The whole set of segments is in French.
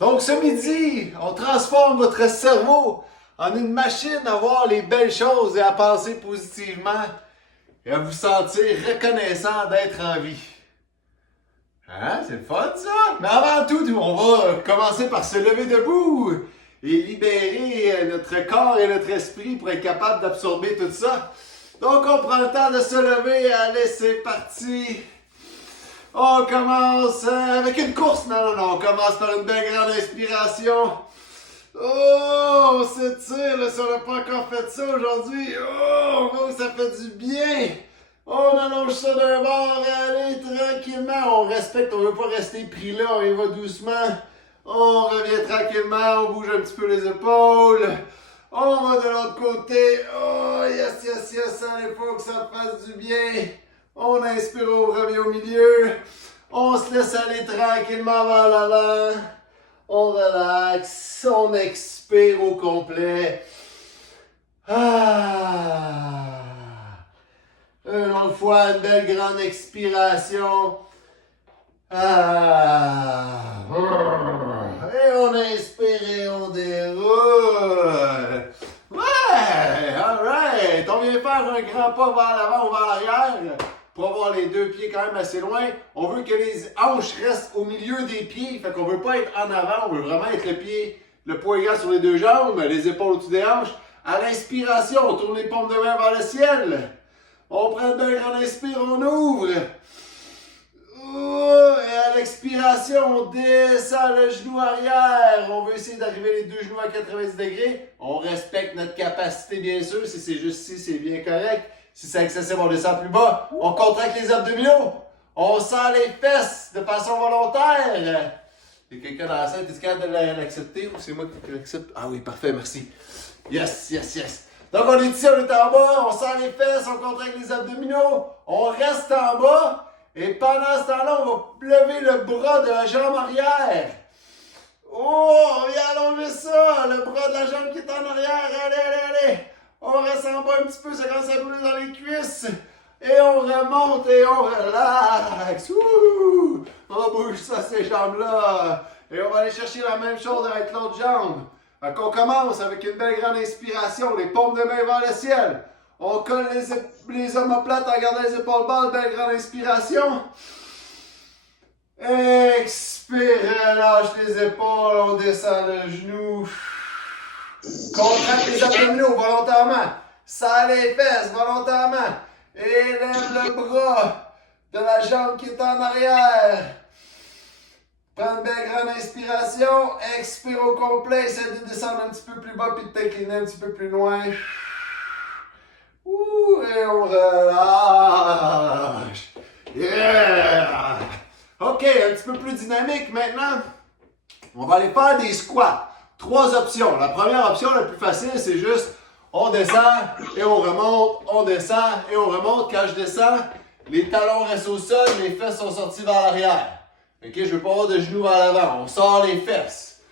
Donc ce midi, on transforme votre cerveau en une machine à voir les belles choses et à penser positivement et à vous sentir reconnaissant d'être en vie. Hein? C'est le fun ça? Mais avant tout, on va commencer par se lever debout et libérer notre corps et notre esprit pour être capable d'absorber tout ça. Donc on prend le temps de se lever. Allez, c'est parti! On commence avec une course. Non, on commence par une belle grande inspiration. Oh, on s'étire, là, si on n'a pas encore fait ça aujourd'hui. Oh, ça fait du bien. On allonge ça d'un bord, allez, tranquillement. On respecte, on ne veut pas rester pris là, on y va doucement. On revient tranquillement, on bouge un petit peu les épaules. On va de l'autre côté. Oh, yes, allez, faut que ça fasse du bien. On inspire, on revient au milieu. On se laisse aller tranquillement vers l'avant. On relaxe. On expire au complet. Une autre fois, une belle grande expiration. Et on inspire et on déroule. Ouais, alright. On vient faire un grand pas vers l'avant ou vers l'arrière. Pour avoir les deux pieds quand même assez loin, on veut que les hanches restent au milieu des pieds. Fait qu'on veut pas être en avant, on veut vraiment être le poids égal sur les deux jambes, les épaules au-dessus des hanches. À l'inspiration, on tourne les paumes de main vers le ciel. On prend une belle grande inspire, on ouvre. Et à l'expiration, on descend le genou arrière. On veut essayer d'arriver les deux genoux à 90 degrés. On respecte notre capacité, bien sûr. Si c'est juste ici, c'est bien correct. Si c'est excessif, on descend plus bas. On contracte les abdominaux. On serre les fesses de façon volontaire. Il y a quelqu'un dans la salle, est-ce capable de l'accepter ou c'est moi qui l'accepte? Ah oui, parfait, merci. Yes. Donc on est ici, on est en bas, on serre les fesses, on contracte les abdominaux. On reste en bas. Et pendant ce temps-là, on va lever le bras de la jambe arrière. Oh, on vient allonger ça, le bras de la jambe qui est en arrière. Allez. On reste en bas un petit peu, ça commence à bouger dans les cuisses. Et on remonte et on relaxe. Ouh! On bouge ça, ces jambes-là. Et on va aller chercher la même chose avec l'autre jambe. Donc on commence avec une belle grande inspiration, les paumes de main vers le ciel. On colle les omoplates en gardant les épaules basses, belle grande inspiration. Expire, lâche les épaules, on descend le genou. Contracte les abdominaux volontairement. Serre les fesses volontairement. Élève le bras de la jambe qui est en arrière. Prends une belle grande inspiration. Expire au complet. Essaie de descendre un petit peu plus bas puis de t'incliner un petit peu plus loin. Et on relâche. Yeah! OK, un petit peu plus dynamique maintenant. On va aller faire des squats. 3 options. La première option, la plus facile, c'est juste on descend et on remonte, on descend et on remonte. Quand je descends, les talons restent au sol, les fesses sont sorties vers l'arrière. OK, je ne veux pas avoir de genoux vers l'avant. On sort les fesses.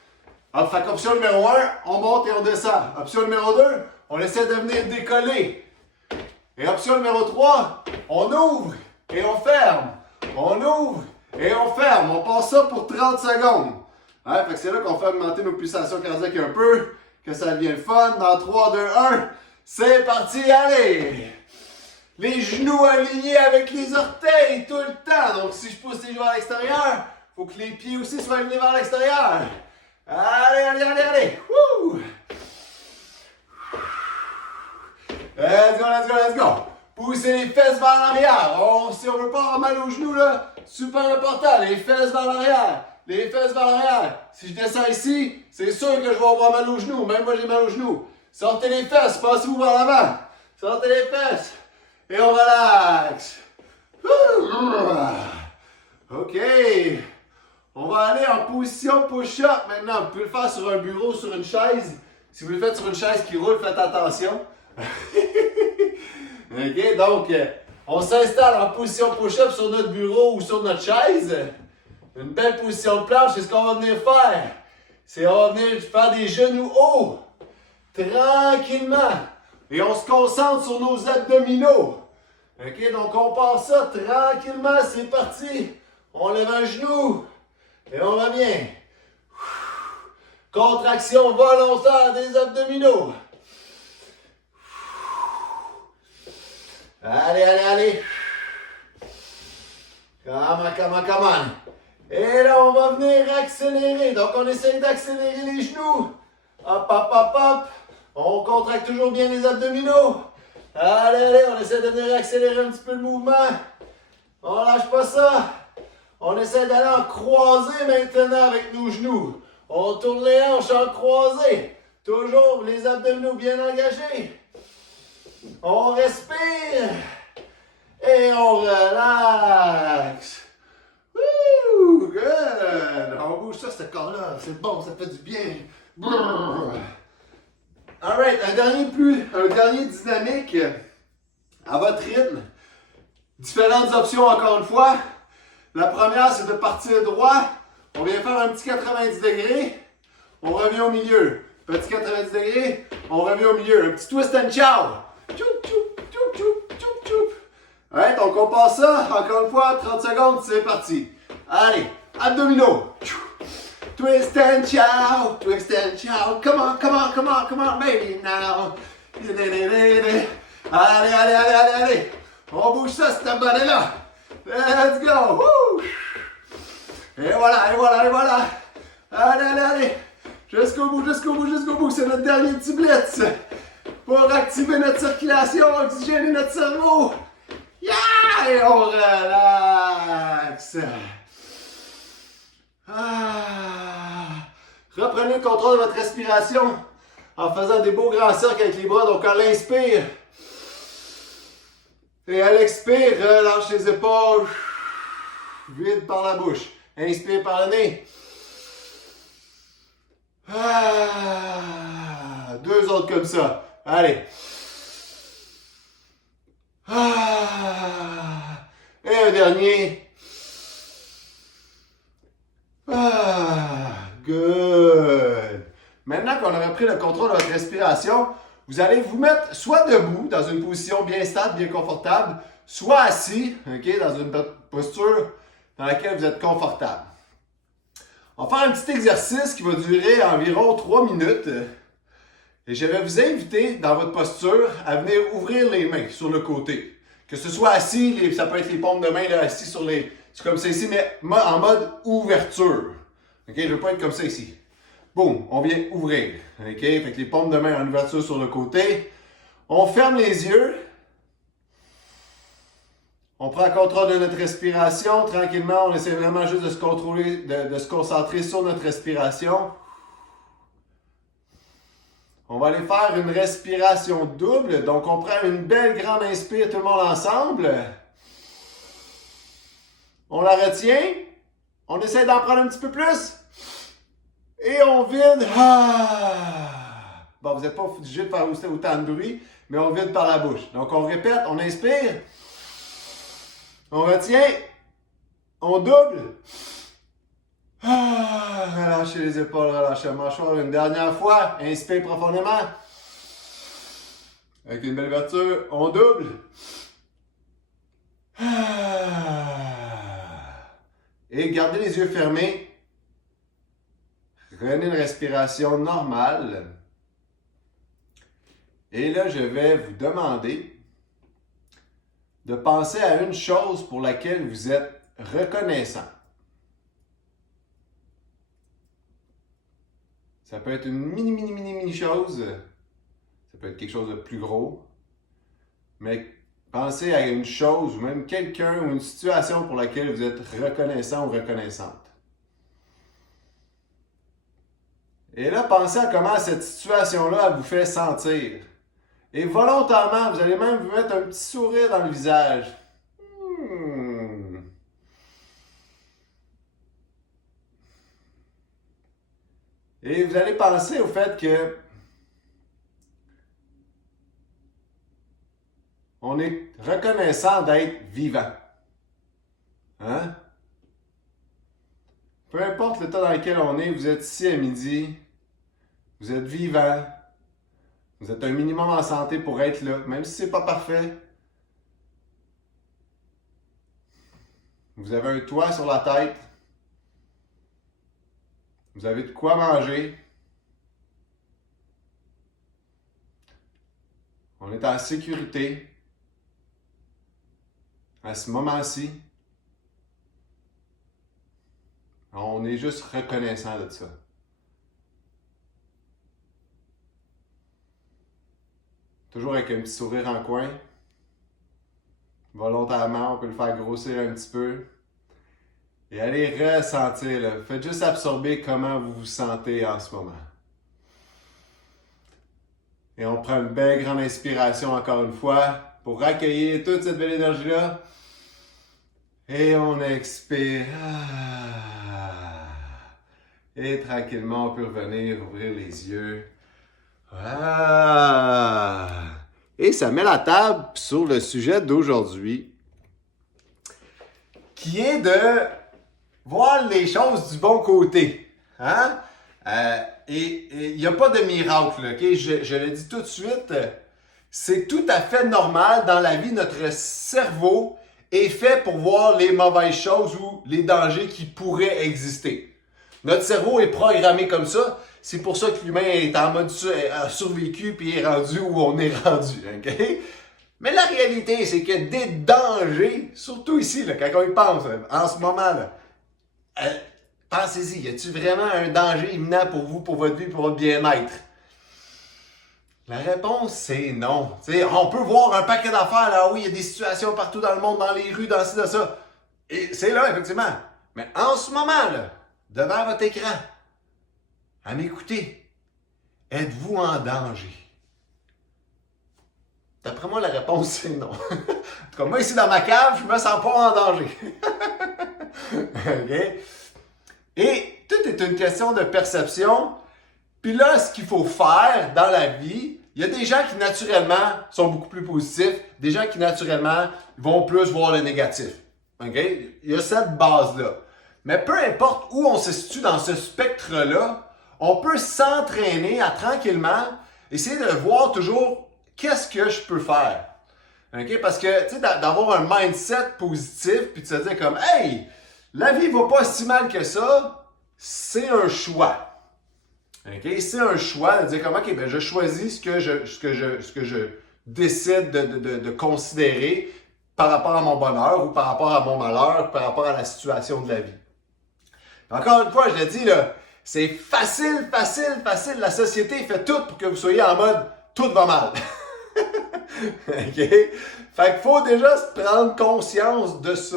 Alors, fait option numéro 1, on monte et on descend. Option numéro 2, on essaie de venir décoller. Et option numéro 3, on ouvre et on ferme. On ouvre et on ferme. On passe ça pour 30 secondes. Hein, fait que c'est là qu'on fait augmenter nos pulsations cardiaques un peu, que ça devient le fun. Dans 3, 2, 1, c'est parti, allez! Les genoux alignés avec les orteils tout le temps. Donc si je pousse les genoux à l'extérieur, il faut que les pieds aussi soient alignés vers l'extérieur. Allez! Woo! Let's go! Poussez les fesses vers l'arrière. Si on veut pas avoir mal aux genoux, là, super important, les fesses vers l'arrière. Les fesses vers l'arrière. Si je descends ici, c'est sûr que je vais avoir mal aux genoux. Même moi, j'ai mal aux genoux. Sortez les fesses, passez-vous vers l'avant. Sortez les fesses. Et on relaxe. OK. On va aller en position push-up maintenant. Vous pouvez le faire sur un bureau, sur une chaise. Si vous le faites sur une chaise qui roule, faites attention. OK, donc, on s'installe en position push-up sur notre bureau ou sur notre chaise. Une belle position de planche, c'est ce qu'on va venir faire. On va venir faire des genoux hauts, tranquillement. Et on se concentre sur nos abdominaux. OK, donc on passe ça tranquillement, c'est parti. On lève un genou et on revient. Contraction volontaire des abdominaux. Allez, allez, allez. Come on. Et là, on va venir accélérer. Donc, on essaye d'accélérer les genoux. Hop, hop, hop, hop. On contracte toujours bien les abdominaux. Allez, allez, on essaie de venir accélérer un petit peu le mouvement. On lâche pas ça. On essaie d'aller en croisé maintenant avec nos genoux. On tourne les hanches en croisé. Toujours les abdominaux bien engagés. On respire. Et on relaxe. Woo! Good! On bouge ça, ce corps-là. C'est bon, ça fait du bien. Brrr. Alright, un dernier dynamique à votre rythme. Différentes options encore une fois. La première, c'est de partir droit. On vient faire un petit 90 degrés. On revient au milieu. Petit 90 degrés. On revient au milieu. Un petit twist and chow. Tchoup, tchoup, tchoup, tchoup, tchoup, tchoup. Alright, donc on passe ça. Encore une fois, 30 secondes, c'est parti. Allez, abdominaux. Twist and chow. Twist and chow. Come on, come on, come on, come on, baby, now. Allez, allez, allez, allez, allez. On bouge ça, cette abonnée-là. Let's go! Woo! Et voilà, et voilà, et voilà! Allez, allez, allez! Jusqu'au bout, jusqu'au bout, jusqu'au bout! C'est notre dernier petit blitz! Pour activer notre circulation, oxygéner notre cerveau! Yeah! Et on relaxe! Reprenez le contrôle de votre respiration en faisant des beaux grands cercles avec les bras. Donc, à l'inspire, et à l'expire, relâche les épaules. Vide par la bouche. Inspire par le nez. Deux autres comme ça. Allez. Et un dernier. Good. Maintenant qu'on a repris le contrôle de votre respiration, vous allez vous mettre soit debout, dans une position bien stable, bien confortable, soit assis, okay, dans une posture dans laquelle vous êtes confortable. On va faire un petit exercice qui va durer environ 3 minutes. Et je vais vous inviter, dans votre posture, à venir ouvrir les mains sur le côté. Que ce soit assis, ça peut être les paumes de main là, assis sur les... C'est comme ça ici, mais en mode ouverture. Okay, je ne veux pas être comme ça ici. Boum, on vient ouvrir. OK? Fait que les paumes de main en ouverture sur le côté. On ferme les yeux. On prend le contrôle de notre respiration. Tranquillement, on essaie vraiment juste de se contrôler, de se concentrer sur notre respiration. On va aller faire une respiration double. Donc, on prend une belle grande inspire, tout le monde ensemble. On la retient. On essaie d'en prendre un petit peu plus. Et on vide. Bon, vous n'êtes pas obligé de faire autant de bruit, mais on vide par la bouche. Donc, on répète, on inspire. On retient. On double. Relâchez les épaules, relâchez la mâchoire une dernière fois. Inspire profondément. Avec une belle ouverture, on double. Et gardez les yeux fermés. Prenez une respiration normale. Et là, je vais vous demander de penser à une chose pour laquelle vous êtes reconnaissant. Ça peut être une mini chose. Ça peut être quelque chose de plus gros. Mais pensez à une chose ou même quelqu'un ou une situation pour laquelle vous êtes reconnaissant ou reconnaissante. Et là, pensez à comment cette situation-là vous fait sentir. Et volontairement, vous allez même vous mettre un petit sourire dans le visage. Et vous allez penser au fait que on est reconnaissant d'être vivant. Hein? Peu importe l'état dans lequel on est, vous êtes ici à midi, vous êtes vivant, vous êtes un minimum en santé pour être là, même si c'est pas parfait. Vous avez un toit sur la tête, vous avez de quoi manger, On est en sécurité à ce moment-ci. On est juste reconnaissant de ça. Toujours avec un petit sourire en coin. Volontairement, on peut le faire grossir un petit peu. Et allez ressentir, là. Faites juste absorber comment vous vous sentez en ce moment. Et on prend une belle grande inspiration encore une fois pour accueillir toute cette belle énergie-là. Et on expire. Et tranquillement, on peut revenir, ouvrir les yeux. Et ça met la table sur le sujet d'aujourd'hui, qui est de voir les choses du bon côté. Hein? Et il n'y a pas de miracle, ok? Je le dis tout de suite, c'est tout à fait normal dans la vie, notre cerveau est fait pour voir les mauvaises choses ou les dangers qui pourraient exister. Notre cerveau est programmé comme ça. C'est pour ça que l'humain est en mode survécu puis est rendu où on est rendu. Okay? Mais la réalité, c'est que des dangers, surtout ici, là, quand on y pense, en ce moment, là, pensez-y, y a-t-il vraiment un danger imminent pour vous, pour votre vie, pour votre bien-être? La réponse, c'est non. T'sais, on peut voir un paquet d'affaires, là, oui, il y a des situations partout dans le monde, dans les rues, dans ci, dans ça. Et c'est là, effectivement. Mais en ce moment, là, devant votre écran, à m'écouter, êtes-vous en danger? D'après moi, la réponse, c'est non. En tout cas, moi, ici, dans ma cave, je me sens pas en danger. OK? Et tout est une question de perception. Puis là, ce qu'il faut faire dans la vie, il y a des gens qui, naturellement, sont beaucoup plus positifs. Des gens qui, naturellement, vont plus voir le négatif. OK? Il y a cette base-là. Mais peu importe où on se situe dans ce spectre-là, on peut s'entraîner à tranquillement essayer de voir toujours qu'est-ce que je peux faire. Okay? Parce que, tu sais, d'avoir un mindset positif puis de se dire comme, hey, la vie va pas si mal que ça, c'est un choix. Okay? C'est un choix de dire comme, ok, ben je choisis ce que je décide de considérer par rapport à mon bonheur ou par rapport à mon malheur, par rapport à la situation de la vie. Encore une fois, je le dis, là, c'est facile. La société fait tout pour que vous soyez en mode tout va mal. OK? Fait qu'il faut déjà se prendre conscience de ça.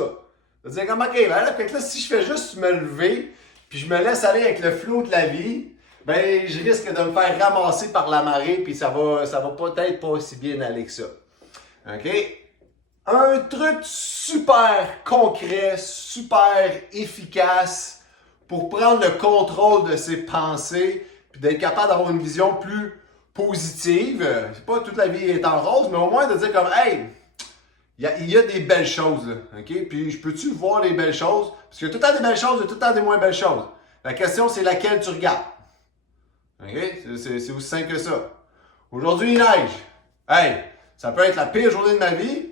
De dire comme, OK, ben là, fait que là, si je fais juste me lever, puis je me laisse aller avec le flot de la vie, ben, je risque de me faire ramasser par la marée, puis ça va peut-être pas aussi bien aller que ça. OK? Un truc super concret, super efficace, pour prendre le contrôle de ses pensées, puis d'être capable d'avoir une vision plus positive. C'est pas toute la vie est en rose, mais au moins de dire comme, hey, il y a des belles choses, là, ok? Puis je peux-tu voir les belles choses? Parce qu'il y a tout le temps des belles choses, il y a tout le temps des moins belles choses. La question, c'est laquelle tu regardes. Ok? C'est aussi simple que ça. Aujourd'hui, il neige. Hey, ça peut être la pire journée de ma vie,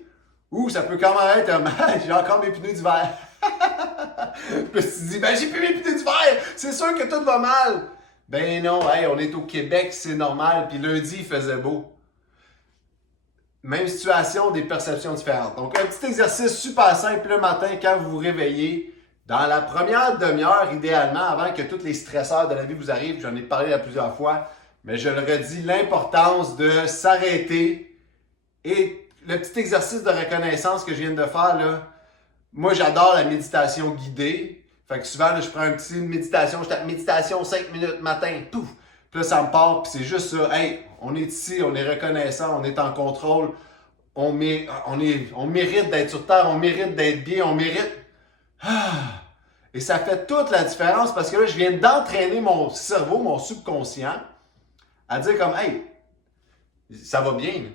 ou ça peut quand même être, j'ai encore mes pneus d'hiver. Puis tu te dis, ben j'ai plus mes pneus d'hiver, c'est sûr que tout va mal. Ben non, hey, on est au Québec, c'est normal, puis lundi, il faisait beau. Même situation, des perceptions différentes. Donc, un petit exercice super simple le matin quand vous vous réveillez. Dans la première demi-heure, idéalement, avant que tous les stresseurs de la vie vous arrivent, j'en ai parlé plusieurs fois, mais je le redis, l'importance de s'arrêter. Et le petit exercice de reconnaissance que je viens de faire, là, moi, j'adore la méditation guidée. Fait que souvent, là, je prends une petite méditation, je tape méditation 5 minutes matin, pouf! Puis là, ça me part, puis c'est juste ça. Hey, on est ici, on est reconnaissant, on est en contrôle, on mérite d'être sur Terre, on mérite d'être bien, on mérite. Et ça fait toute la différence parce que là, je viens d'entraîner mon cerveau, mon subconscient, à dire comme, hey, ça va bien.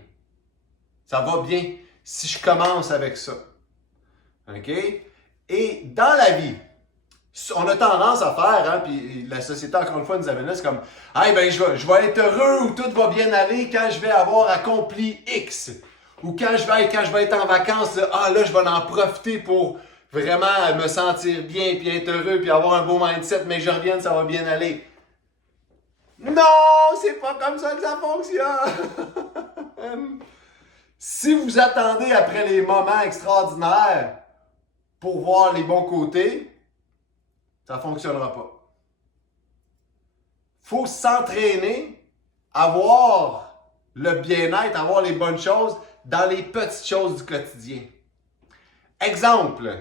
Ça va bien si je commence avec ça. OK? Et dans la vie, on a tendance à faire, hein, puis la société, encore une fois, nous amène là, c'est comme, hey, ben, je vais être heureux ou tout va bien aller quand je vais avoir accompli X. Ou quand je vais être en vacances, là, je vais en profiter pour vraiment me sentir bien, puis être heureux, puis avoir un beau mindset, mais je revienne, ça va bien aller. Non, c'est pas comme ça que ça fonctionne. Si vous attendez après les moments extraordinaires pour voir les bons côtés, ça ne fonctionnera pas. Il faut s'entraîner à voir le bien-être, à voir les bonnes choses dans les petites choses du quotidien. Exemple,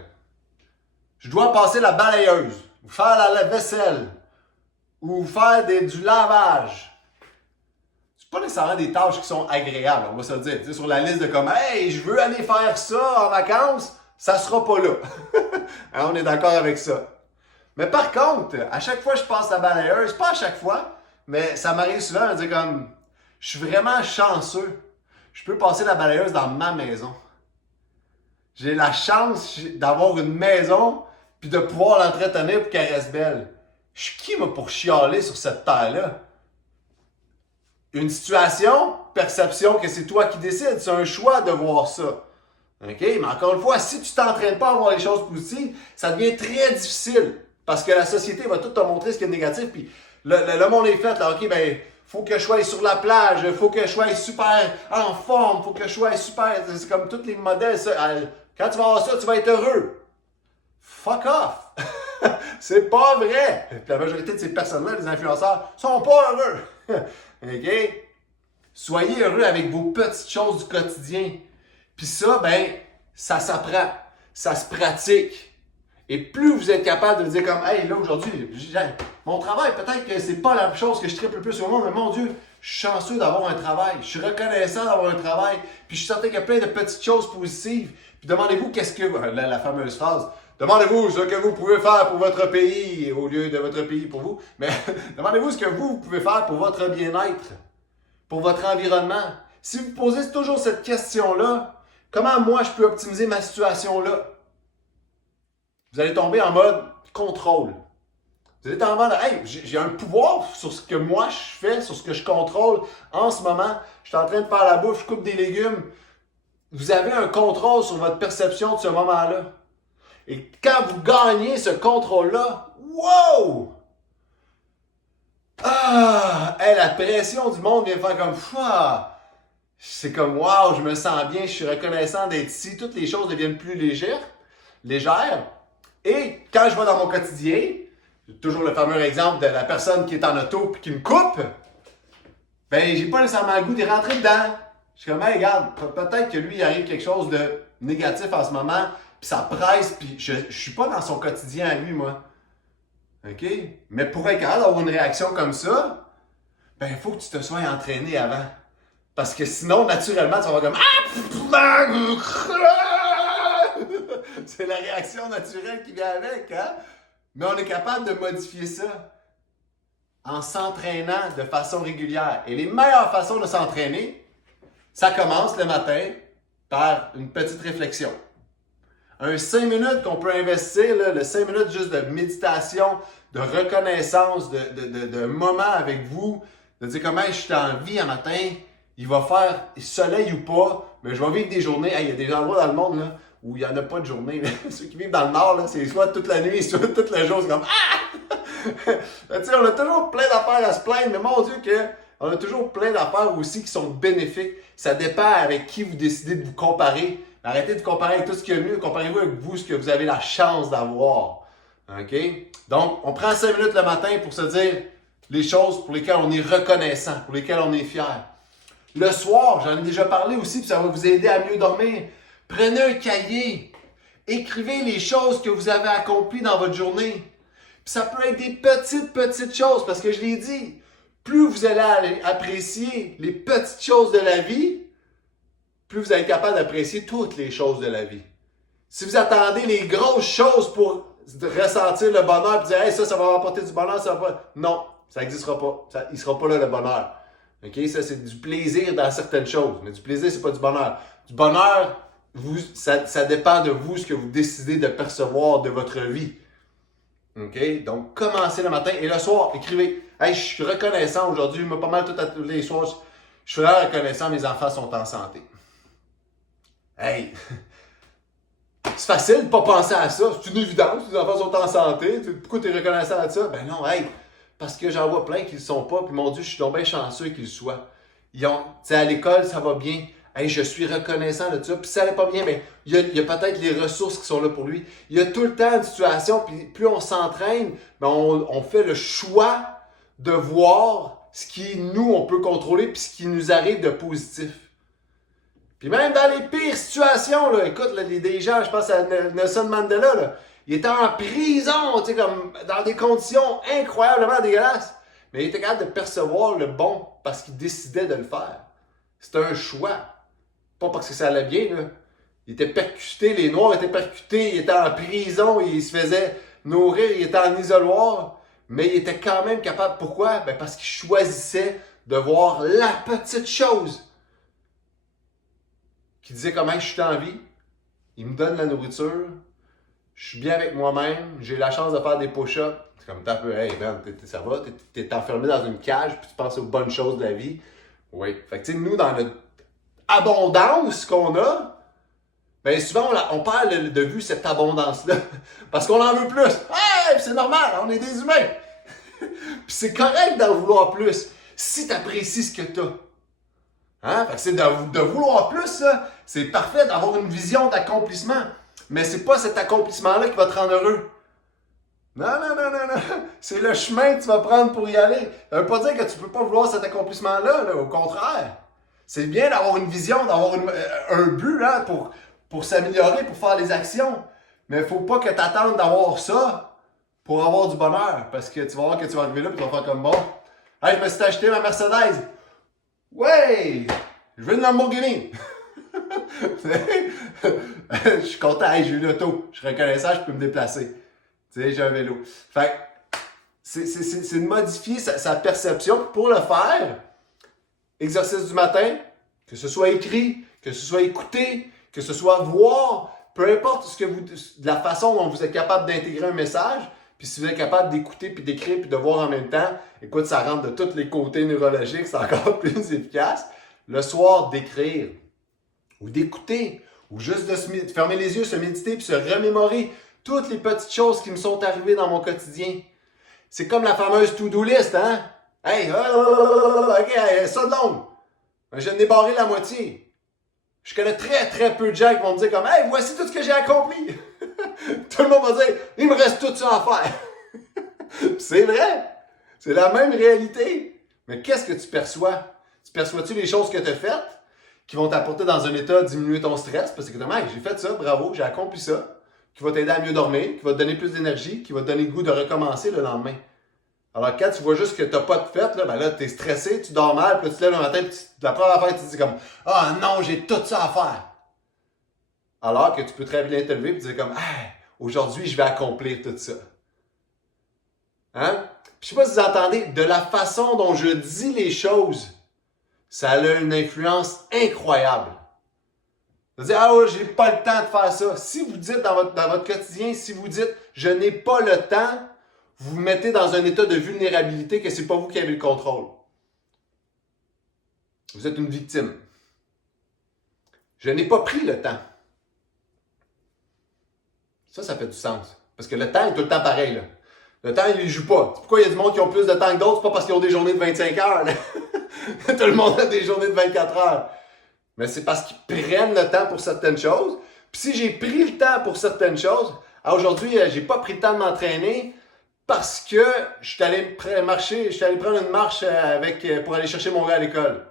je dois passer la balayeuse, ou faire la vaisselle, ou faire du lavage. C'est pas nécessairement des tâches qui sont agréables, on va se le dire. Tu sais, sur la liste de comme « Hey, je veux aller faire ça en vacances », ça sera pas là. Hein, on est d'accord avec ça. Mais par contre, à chaque fois que je passe la balayeuse, pas à chaque fois, mais ça m'arrive souvent de dire comme « Je suis vraiment chanceux, je peux passer la balayeuse dans ma maison. J'ai la chance d'avoir une maison puis de pouvoir l'entretenir pour qu'elle reste belle. Je suis qui, moi, pour chialer sur cette terre-là? » Une situation, perception que c'est toi qui décides. C'est un choix de voir ça. OK? Mais encore une fois, si tu ne t'entraînes pas à voir les choses positives, ça devient très difficile. Parce que la société va tout te montrer ce qui est négatif. Puis le monde est fait. Là, OK, ben, faut que je sois sur la plage. Faut que je sois super en forme. Faut que je sois super. C'est comme tous les modèles. Ça. Quand tu vas avoir ça, tu vas être heureux. Fuck off! C'est pas vrai! La majorité de ces personnes-là, les influenceurs, sont pas heureux. OK? Soyez heureux avec vos petites choses du quotidien. Puis ça, ben, ça s'apprend. Ça se pratique. Et plus vous êtes capable de dire comme, hey, là, aujourd'hui, mon travail, peut-être que c'est pas la chose que je triple le plus au monde, mais mon Dieu, je suis chanceux d'avoir un travail. Je suis reconnaissant d'avoir un travail. Puis je suis certain qu'il y a plein de petites choses positives. Puis demandez-vous qu'est-ce que, la fameuse phrase, demandez-vous ce que vous pouvez faire pour votre pays au lieu de votre pays pour vous. Mais demandez-vous ce que vous pouvez faire pour votre bien-être, pour votre environnement. Si vous posez toujours cette question-là, comment moi je peux optimiser ma situation-là? Vous allez tomber en mode contrôle. Vous allez tomber en mode, hey, j'ai un pouvoir sur ce que moi je fais, sur ce que je contrôle en ce moment. Je suis en train de faire la bouffe, je coupe des légumes. Vous avez un contrôle sur votre perception de ce moment-là. Et quand vous gagnez ce contrôle-là, wow! Ah! Hey, la pression du monde vient faire comme, ah! C'est comme, wow, je me sens bien, je suis reconnaissant d'être ici. Toutes les choses deviennent plus légères. Et quand je vais dans mon quotidien, toujours le fameux exemple de la personne qui est en auto et qui me coupe, ben, j'ai pas nécessairement le goût d'y rentrer dedans. Je suis comme, hey, regarde, peut-être que lui, il arrive quelque chose de négatif en ce moment, puis ça presse, puis je suis pas dans son quotidien à lui, moi. OK? Mais pour être capable d'avoir une réaction comme ça, ben, il faut que tu te sois entraîné avant. Parce que sinon, naturellement, tu vas comme, c'est la réaction naturelle qui vient avec, hein? Mais on est capable de modifier ça en s'entraînant de façon régulière. Et les meilleures façons de s'entraîner, ça commence le matin par une petite réflexion. Un 5 minutes qu'on peut investir, là, le 5 minutes juste de méditation, de reconnaissance, de moment avec vous, de dire comment je suis en vie un matin, il va faire soleil ou pas, mais je vais vivre des journées. Hey, il y a des endroits dans le monde là, où il n'y en a pas de journée. Ceux qui vivent dans le nord, là, c'est soit toute la nuit, soit toute la jour. C'est comme ah! Tu sais, on a toujours plein d'affaires à se plaindre, mais mon Dieu que on a toujours plein d'affaires aussi qui sont bénéfiques. Ça dépend avec qui vous décidez de vous comparer. Arrêtez de comparer avec tout ce qu'il y a de mieux. Comparez-vous avec vous, ce que vous avez la chance d'avoir. OK? Donc, on prend 5 minutes le matin pour se dire les choses pour lesquelles on est reconnaissant, pour lesquelles on est fier. Le soir, j'en ai déjà parlé aussi, puis ça va vous aider à mieux dormir. Prenez un cahier. Écrivez les choses que vous avez accomplies dans votre journée. Puis ça peut être des petites choses, parce que je l'ai dit, plus vous allez apprécier les petites choses de la vie, plus vous allez être capable d'apprécier toutes les choses de la vie. Si vous attendez les grosses choses pour ressentir le bonheur et dire hey, ça va apporter du bonheur, ça va pas. Non, ça n'existera pas. Il ne sera pas là le bonheur. Okay? Ça, c'est du plaisir dans certaines choses. Mais du plaisir, c'est pas du bonheur. Du bonheur, ça dépend de vous, ce que vous décidez de percevoir de votre vie. Okay? Donc, commencez le matin et le soir, écrivez. Hey, je suis reconnaissant aujourd'hui, moi, pas mal tous les soirs, je suis vraiment reconnaissant, mes enfants sont en santé. Hey! C'est facile de ne pas penser à ça. C'est une évidence, les enfants sont en santé. Pourquoi tu es reconnaissant de ça? Ben non, hey! Parce que j'en vois plein qui ne le sont pas, puis mon Dieu, je suis donc bien chanceux qu'ils le soient. À l'école, ça va bien. Hey, je suis reconnaissant de ça. Puis ça allait pas bien, mais il y a peut-être les ressources qui sont là pour lui. Il y a tout le temps une situation, puis plus on s'entraîne, ben on fait le choix de voir ce qui, nous, on peut contrôler, puis ce qui nous arrive de positif. Puis même dans les pires situations, là, écoute, là, des gens, je pense à Nelson Mandela, là, il était en prison, tu sais, comme dans des conditions incroyablement dégueulasses. Mais il était capable de percevoir le bon parce qu'il décidait de le faire. C'était un choix. Pas parce que ça allait bien, là. Il était percuté, les Noirs étaient percutés, il était en prison, il se faisait nourrir, il était en isoloir. Mais il était quand même capable. Pourquoi? Ben parce qu'il choisissait de voir la petite chose. Qui disait comment je suis en vie, il me donne la nourriture, je suis bien avec moi-même, j'ai la chance de faire des push-ups. C'est comme t'as un peu, hey man, ça va, t'es enfermé dans une cage, puis tu penses aux bonnes choses de la vie. Oui. Fait que tu sais, nous, dans notre abondance qu'on a, ben souvent on perd de vue cette abondance-là. Parce qu'on en veut plus. Hey, c'est normal, on est des humains. Puis c'est correct d'en vouloir plus, si tu apprécies ce que tu as. Hein? Fait que c'est de vouloir plus, ça. C'est parfait d'avoir une vision d'accomplissement. Mais c'est pas cet accomplissement-là qui va te rendre heureux. Non, non, non, non, non. C'est le chemin que tu vas prendre pour y aller. Ça veut pas dire que tu peux pas vouloir cet accomplissement-là, là. Au contraire. C'est bien d'avoir une vision, d'avoir un but hein, pour s'améliorer, pour faire les actions. Mais il faut pas que tu attendes d'avoir ça pour avoir du bonheur. Parce que tu vas voir que tu vas arriver là et tu vas faire comme bon. Hey, je me suis acheté ma Mercedes. Ouais! Je veux une Lamborghini! Je suis content, hey, j'ai une auto. Je suis reconnaissant, je peux me déplacer. Tu sais, j'ai un vélo. Fait que c'est de modifier sa perception. Pour le faire, exercice du matin, que ce soit écrit, que ce soit écouté, que ce soit voir, peu importe la façon dont vous êtes capable d'intégrer un message, puis si vous êtes capable d'écouter, puis d'écrire, puis de voir en même temps, écoute, ça rentre de tous les côtés neurologiques, c'est encore plus efficace. Le soir, d'écrire, ou d'écouter, ou juste de fermer les yeux, se méditer, puis se remémorer toutes les petites choses qui me sont arrivées dans mon quotidien. C'est comme la fameuse to-do list, hein? Hey, ok, ça de long. Je n'ai barré la moitié. Je connais très très peu de gens qui vont me dire comme hey, voici tout ce que j'ai accompli. Tout le monde va dire il me reste tout ça à faire. C'est vrai. C'est la même réalité. Mais qu'est-ce que tu perçois? Tu perçois-tu les choses que tu as faites qui vont t'apporter dans un état de diminuer ton stress? Parce que hey, j'ai fait ça, bravo, j'ai accompli ça. Qui va t'aider à mieux dormir, qui va te donner plus d'énergie, qui va te donner le goût de recommencer le lendemain. Alors, quand tu vois juste que tu n'as pas de fête, là, ben là, tu es stressé, tu dors mal, puis là, tu te lèves le matin, puis la première affaire, tu te dis comme ah non, j'ai tout ça à faire. Alors que tu peux très bien te lever et te dire comme ah, aujourd'hui, je vais accomplir tout ça. Hein? Puis, je sais pas si vous entendez, de la façon dont je dis les choses, ça a une influence incroyable. Vous dites, ah ouais, j'ai pas le temps de faire ça. Si vous dites dans votre quotidien, si vous dites je n'ai pas le temps, vous vous mettez dans un état de vulnérabilité que c'est pas vous qui avez le contrôle. Vous êtes une victime. Je n'ai pas pris le temps. Ça fait du sens. Parce que le temps est tout le temps pareil. Là. Le temps, il ne joue pas. Pourquoi il y a du monde qui ont plus de temps que d'autres? C'est pas parce qu'ils ont des journées de 25 heures. Tout le monde a des journées de 24 heures. Mais c'est parce qu'ils prennent le temps pour certaines choses. Puis si j'ai pris le temps pour certaines choses, aujourd'hui, j'ai pas pris le temps de m'entraîner parce que je suis allé marcher, je suis allé prendre une marche pour aller chercher mon gars à l'école.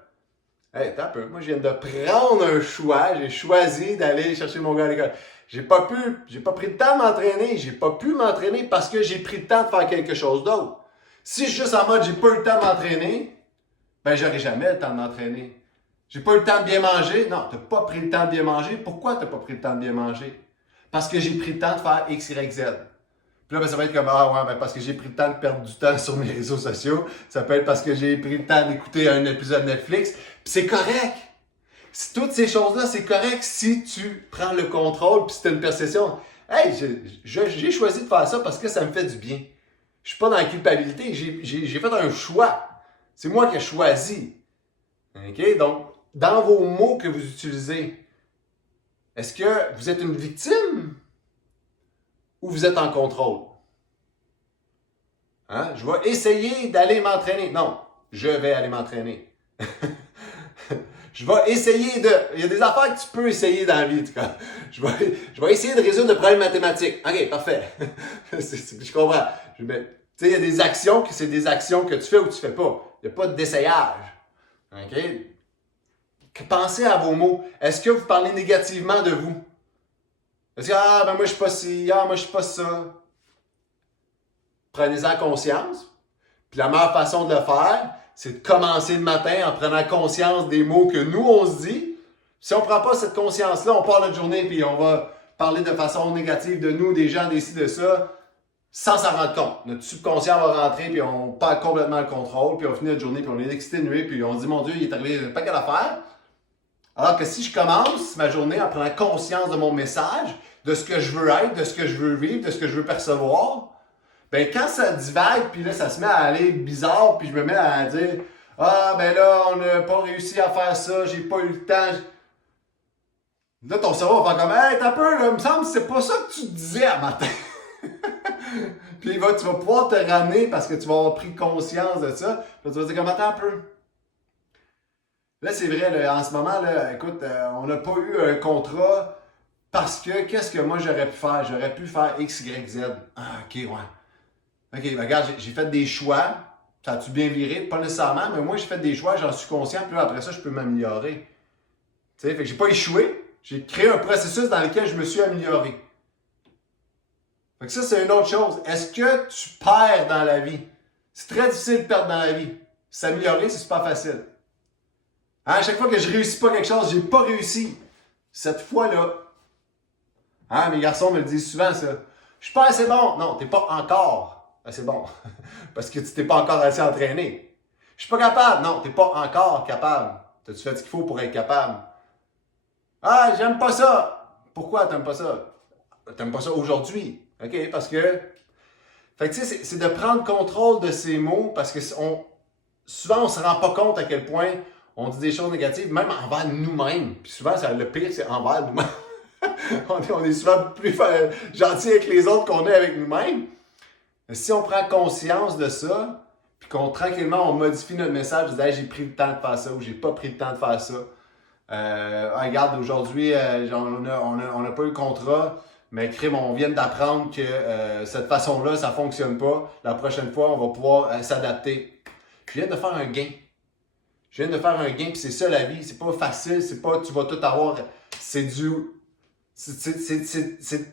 Hey, attends un peu. Moi, je viens de prendre un choix. J'ai choisi d'aller chercher mon gars à l'école. J'ai pas pris le temps de m'entraîner. J'ai pas pu m'entraîner parce que j'ai pris le temps de faire quelque chose d'autre. Si je suis juste en mode j'ai pas eu le temps de m'entraîner, ben j'aurai jamais le temps de m'entraîner. J'ai pas eu le temps de bien manger. Non, t'as pas pris le temps de bien manger. Pourquoi t'as pas pris le temps de bien manger? Parce que j'ai pris le temps de faire X, Y, Z. Puis là, ben, ça va être comme, ah ouais, ben, parce que j'ai pris le temps de perdre du temps sur mes réseaux sociaux. Ça peut être parce que j'ai pris le temps d'écouter un épisode Netflix. Puis c'est correct. Toutes ces choses-là, c'est correct si tu prends le contrôle puis si tu as une perception. Hey, j'ai choisi de faire ça parce que ça me fait du bien. Je suis pas dans la culpabilité. J'ai fait un choix. C'est moi qui ai choisi. OK? Donc, dans vos mots que vous utilisez, est-ce que vous êtes une victime ou vous êtes en contrôle? Hein? Je vais essayer d'aller m'entraîner. Non, je vais aller m'entraîner. Je vais essayer de... Il y a des affaires que tu peux essayer dans la vie, en tout cas. Je vais essayer de résoudre le problème mathématique. OK, parfait. Je comprends. Tu sais, il y a des actions que c'est des actions que tu fais ou tu fais pas. Il n'y a pas d'essayage. OK? Pensez à vos mots. Est-ce que vous parlez négativement de vous? Est-ce que, ben moi je suis pas ci, moi je suis pas ça. Prenez-en conscience. Puis la meilleure façon de le faire, c'est de commencer le matin en prenant conscience des mots que nous, on se dit. Si on ne prend pas cette conscience-là, on part notre journée puis on va parler de façon négative de nous, des gens, des ci, de ça, sans s'en rendre compte. Notre subconscient va rentrer puis on perd complètement le contrôle puis on finit notre journée puis on est exténué puis on se dit, mon Dieu, il est arrivé un paquet d'affaires. Alors que si je commence ma journée en prenant conscience de mon message, de ce que je veux être, de ce que je veux vivre, de ce que je veux percevoir, ben quand ça divague, puis là, ça se met à aller bizarre, puis je me mets à dire « Ah, ben là, on n'a pas réussi à faire ça, j'ai pas eu le temps. » Là, ton cerveau va faire comme « Hey, t'as peur, là, il me semble que c'est pas ça que tu disais à matin. » Puis tu vas pouvoir te ramener parce que tu vas avoir pris conscience de ça. Puis tu vas dire comme « Attends un peu. » Là, c'est vrai, là, en ce moment, là, écoute, on n'a pas eu un contrat parce que qu'est-ce que moi j'aurais pu faire? J'aurais pu faire X, Y, Z. Ah, ok, ouais. Ok, ben regarde, j'ai fait des choix. Ça a-tu bien viré? Pas nécessairement, mais moi j'ai fait des choix, j'en suis conscient, puis là, après ça, je peux m'améliorer. Tu sais, fait que j'ai pas échoué. J'ai créé un processus dans lequel je me suis amélioré. Fait que ça, c'est une autre chose. Est-ce que tu perds dans la vie? C'est très difficile de perdre dans la vie. S'améliorer, c'est super facile. Hein, à chaque fois que je réussis pas quelque chose, j'ai pas réussi. Cette fois-là, hein, mes garçons me le disent souvent, ça. Je suis pas assez bon. Non, t'es pas encore assez bon. Parce que tu t'es pas encore assez entraîné. Je suis pas capable. Non, t'es pas encore capable. T'as-tu fait ce qu'il faut pour être capable? Ah, j'aime pas ça. Pourquoi t'aimes pas ça? T'aimes pas ça aujourd'hui. OK, parce que... Fait que tu sais, c'est de prendre contrôle de ces mots parce que souvent, on se rend pas compte à quel point on dit des choses négatives, même envers nous-mêmes. Puis souvent, le pire, c'est envers nous-mêmes. on est souvent plus gentils avec les autres qu'on est avec nous-mêmes. Mais si on prend conscience de ça, puis qu'on tranquillement, on modifie notre message, je dis hey, j'ai pris le temps de faire ça ou j'ai pas pris le temps de faire ça. Regarde, aujourd'hui, on n'a pas eu le contrat, mais crime, on vient d'apprendre que cette façon-là, ça ne fonctionne pas. La prochaine fois, on va pouvoir s'adapter. Je viens de faire un gain. Je viens de faire un gain, puis c'est ça la vie. C'est pas facile, c'est pas tu vas tout avoir. C'est du.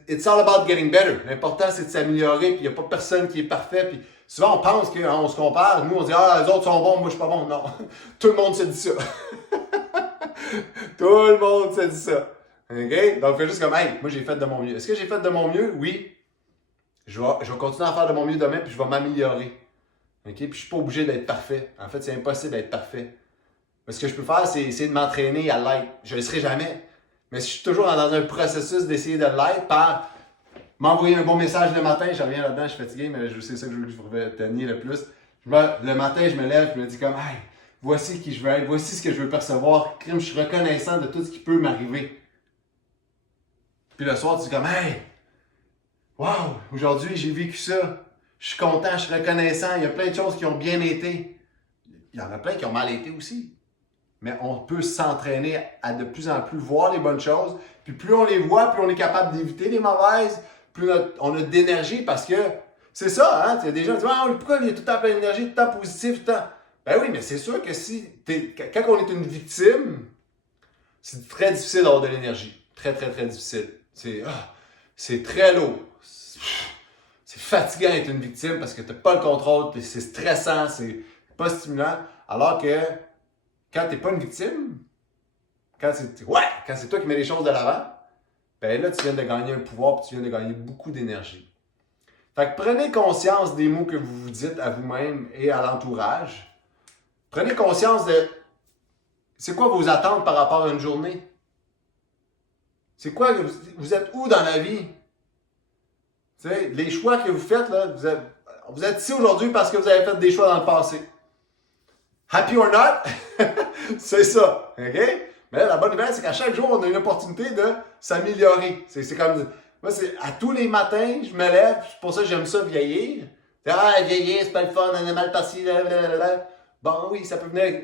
It's all about getting better. L'important, c'est de s'améliorer, puis il n'y a pas personne qui est parfait. Puis souvent, on pense qu'on se compare. Nous, on dit ah, les autres sont bons, moi, je suis pas bon. Non. Tout le monde se dit ça. Tout le monde se dit ça. OK? Donc, fais juste comme, hey, moi, j'ai fait de mon mieux. Est-ce que j'ai fait de mon mieux? Oui. Je vais continuer à faire de mon mieux demain, puis je vais m'améliorer. OK? Puis, je suis pas obligé d'être parfait. En fait, c'est impossible d'être parfait. Mais ce que je peux faire, c'est essayer de m'entraîner à l'être. Je ne le serai jamais. Mais si je suis toujours dans un processus d'essayer de l'être par m'envoyer un bon message le matin, je reviens là-dedans, je suis fatigué, mais c'est ça que je veux vous retenir le plus. Le matin, je me lève, je me dis comme, hey, voici qui je veux être, voici ce que je veux percevoir. Crime, je suis reconnaissant de tout ce qui peut m'arriver. Puis le soir, tu dis comme, hey, wow, aujourd'hui, j'ai vécu ça. Je suis content, je suis reconnaissant. Il y a plein de choses qui ont bien été. Il y en a plein qui ont mal été aussi. Mais on peut s'entraîner à de plus en plus voir les bonnes choses. Puis plus on les voit, plus on est capable d'éviter les mauvaises. Plus on a d'énergie parce que c'est ça, hein? Il y a des gens qui disent, ah, pourquoi il y a tout le temps plein d'énergie, tout le temps positif, tout le temps. Ben oui, mais c'est sûr que quand on est une victime, c'est très difficile d'avoir de l'énergie. Très, très, très difficile. C'est très lourd. C'est fatigant d'être une victime parce que tu n'as pas le contrôle, c'est stressant, c'est pas stimulant. Alors que quand tu n'es pas une victime, quand c'est toi qui mets les choses de l'avant, ben là, tu viens de gagner un pouvoir et tu viens de gagner beaucoup d'énergie. Fait que prenez conscience des mots que vous vous dites à vous-même et à l'entourage. Prenez conscience de c'est quoi vos attentes par rapport à une journée. C'est quoi, vous êtes où dans la vie? Tu sais, les choix que vous faites, là, vous êtes ici aujourd'hui parce que vous avez fait des choix dans le passé. Happy or not, c'est ça. OK? Mais là, la bonne nouvelle, c'est qu'à chaque jour, on a une opportunité de s'améliorer. C'est comme, moi, c'est à tous les matins, je me lève, c'est pour ça que j'aime ça vieillir. Ah, vieillir, c'est pas le fun, on est mal passé, blablabla. Bon, oui, ça peut venir.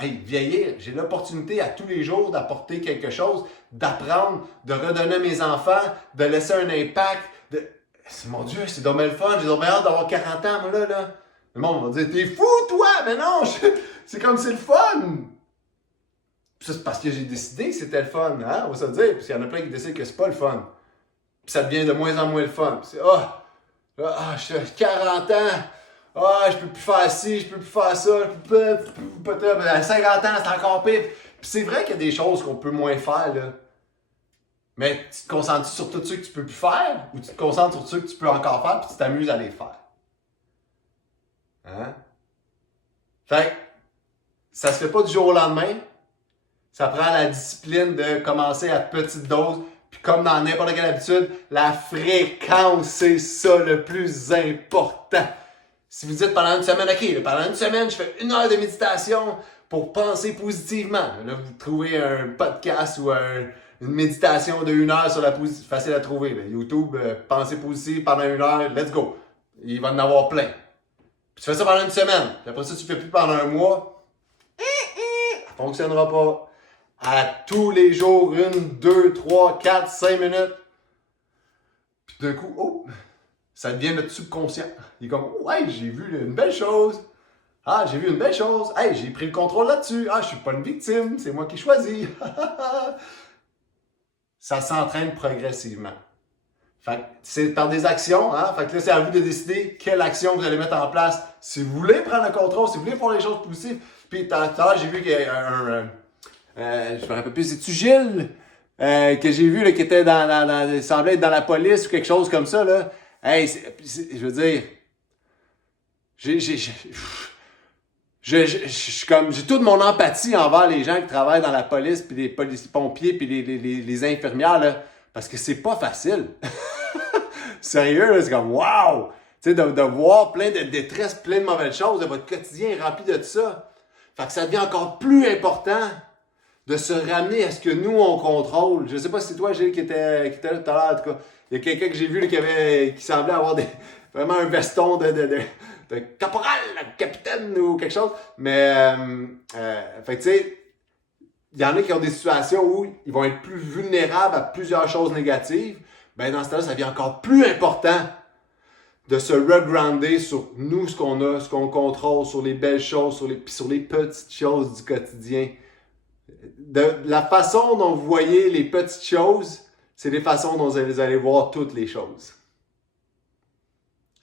Hey, vieillir, j'ai l'opportunité à tous les jours d'apporter quelque chose, d'apprendre, de redonner à mes enfants, de laisser un impact. Mon Dieu, c'est dommage le fun. J'ai dommage hâte d'avoir 40 ans, moi, là. Le monde va dire, t'es fou, toi! Mais non, c'est comme c'est le fun! Puis ça, c'est parce que j'ai décidé que c'était le fun, hein? On va se le dire. Puis il y en a plein qui décident que c'est pas le fun. Puis ça devient de moins en moins le fun. Puis c'est, j'ai 40 ans. Je peux plus faire ci, je peux plus faire ça. Peut-être à 50 ans, c'est encore pire. Puis c'est vrai qu'il y a des choses qu'on peut moins faire, là. Mais tu te concentres sur tout ce que tu peux plus faire ou tu te concentres sur ce que tu peux encore faire puis tu t'amuses à les faire? Hein? Fait que ça se fait pas du jour au lendemain. Ça prend la discipline de commencer à petite dose. Puis comme dans n'importe quelle habitude, la fréquence, c'est ça le plus important. Si vous dites pendant une semaine, OK, pendant une semaine, je fais 1 heure de méditation pour penser positivement. Là, vous trouvez un podcast ou une méditation de 1 heure sur la positivité. Facile à trouver. Là. YouTube, penser positive pendant 1 heure, let's go. Il va en avoir plein. Puis tu fais ça pendant une semaine. Puis après ça, tu ne fais plus pendant un mois. Ça ne fonctionnera pas. À tous les jours, 1, 2, 3, 4, 5 minutes. Puis d'un coup, ça devient notre subconscient. Il est comme, ouais, j'ai vu une belle chose. Ah, j'ai vu une belle chose. Hey, j'ai pris le contrôle là-dessus. Ah, je suis pas une victime, c'est moi qui choisis. Ça s'entraîne progressivement. Fait que c'est par des actions, hein? Fait que là, c'est à vous de décider quelle action vous allez mettre en place. Si vous voulez prendre le contrôle, si vous voulez faire les choses positives. Puis tout à l'heure, j'ai vu qu'il y a je me rappelle plus, c'est-tu Gilles que j'ai vu là, qui était il semblait être dans la police ou quelque chose comme ça, là. Hey, je veux dire, j'ai toute mon empathie envers les gens qui travaillent dans la police, puis les policiers-pompiers, puis les infirmières, là, parce que c'est pas facile. Sérieux, là, c'est comme wow! Tu sais, de voir plein de détresse, plein de mauvaises choses, votre quotidien est rempli de ça. Fait que ça devient encore plus important de se ramener à ce que nous, on contrôle. Je sais pas si c'est toi, Gilles, qui était là tout à l'heure, en tout cas. Il y a quelqu'un que j'ai vu là, qui semblait avoir vraiment un veston de caporal, capitaine ou quelque chose. Mais, fait que tu sais, il y en a qui ont des situations où ils vont être plus vulnérables à plusieurs choses négatives. Ben dans ce cas-là, ça devient encore plus important de se regrounder sur nous, ce qu'on a, ce qu'on contrôle, sur les belles choses, sur les petites choses du quotidien. De la façon dont vous voyez les petites choses, c'est les façons dont vous allez voir toutes les choses.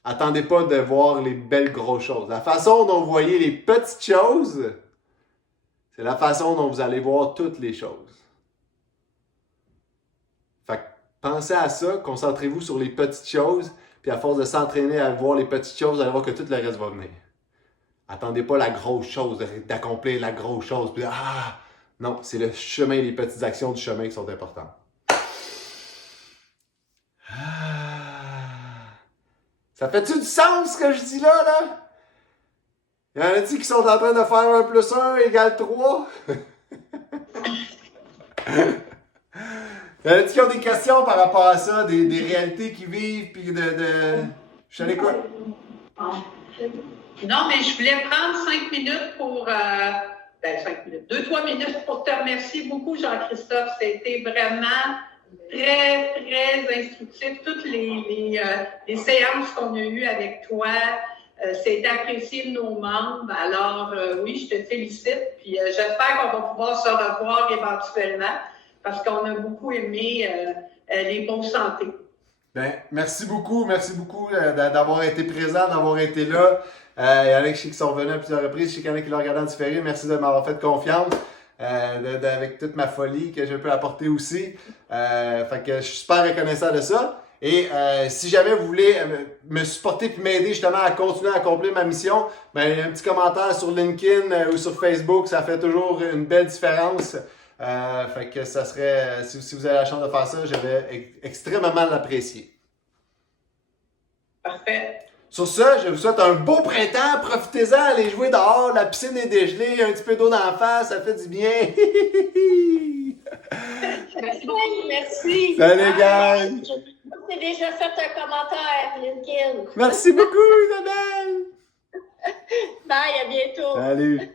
Attendez pas de voir les belles grosses choses. La façon dont vous voyez les petites choses, c'est la façon dont vous allez voir toutes les choses. Fait que pensez à ça, concentrez-vous sur les petites choses, puis à force de s'entraîner à voir les petites choses, vous allez voir que tout le reste va venir. Attendez pas la grosse chose, d'accomplir la grosse chose, puis non, c'est le chemin, les petites actions du chemin qui sont importantes. Ça fait-tu du sens ce que je dis là? Il y en a-t-il qui sont en train de faire 1 plus 1 égale 3? Il y en a-t-il qui ont des questions par rapport à ça, des réalités qu'ils vivent, puis je sais quoi? Non, mais je voulais prendre 5 minutes pour... 5 minutes, 2-3 minutes pour te remercier beaucoup, Jean-Christophe. C'était vraiment très, très instructif. Toutes les séances qu'on a eues avec toi, c'est apprécié de nos membres. Alors, oui, je te félicite. Puis j'espère qu'on va pouvoir se revoir éventuellement parce qu'on a beaucoup aimé les bons santé. Ben, merci beaucoup d'avoir été présent, d'avoir été là. Il y en a qui sont venus à plusieurs reprises, je sais qu'il y en a qui l'ont regardé en différé. Merci de m'avoir fait confiance avec toute ma folie que je peux apporter aussi. Fait que je suis super reconnaissant de ça. Et si jamais vous voulez me supporter et m'aider justement à continuer à accomplir ma mission, ben, un petit commentaire sur LinkedIn ou sur Facebook, ça fait toujours une belle différence. Fait que ça serait, si vous avez la chance de faire ça, je vais extrêmement l'apprécier. Parfait. Sur ça, je vous souhaite un beau printemps. Profitez-en, allez jouer dehors. La piscine est dégelée, un petit peu d'eau dans la face, ça fait du bien. Merci beaucoup. Merci. Salut, gang. J'ai déjà fait un commentaire, LinkedIn. Merci beaucoup, Isabelle. Bye, à bientôt. Salut.